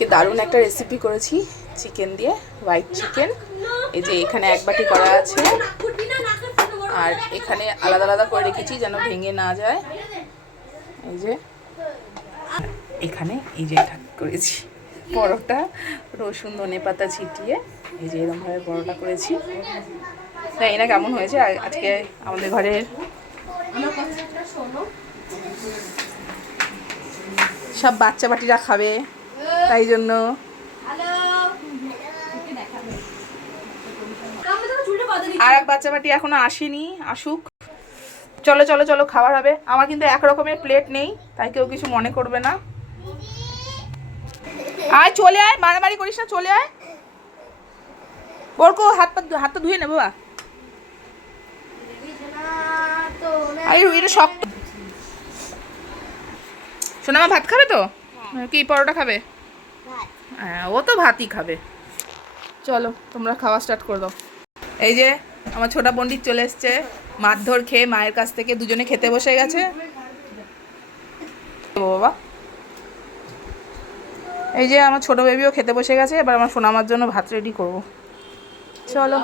আজকে দারুণ একটা রেসিপি করেছি চিকেন দিয়ে, হোয়াইট চিকেন। এই যে এখানে এক বাটি করা আছে, আর এখানে আলাদা আলাদা করে রেখেছি যেন ভেঙে না যায়। এই যে এখানে এই যে এটা করেছি পরোটা, রসুন ধনে পাতা ছিটিয়ে এই যে এরকমভাবে পরোটা করেছি। তাই না কেমন হয়েছে? আজকে আমাদের ঘরের সব বাচ্চা বাটিরা খাবে, তাই জন্য। আর এক বাচ্চা বাটি এখনো আসেনি, আসুক। চলো চলো চলো, খাবার হবে। আমার কিন্তু এক রকমের প্লেট নেই, তাই কেউ কিছু মনে করবে না। আয় চলে আয়, মারামারি করিস না, চলে আয়। ওরকো হাতটা ধুয়ে নেবো। এটা শক্ত। সোনামা ভাত খাবে তো? কি পরোটা খাবে? হ্যাঁ, ও তো ভাতই খাবে। চলো তোমরা খাওয়া স্টার্ট করে দাও। এই যে আমার ছোটা পণ্ডিত চলে এসছে, মারধর খেয়ে মায়ের কাছ থেকে দুজনে খেতে বসে গেছে। বাবা, এই যে আমার ছোট বেবিও খেতে বসে গেছে। এবার আমার সোনামার জন্য ভাত রেডি করবো। চলো।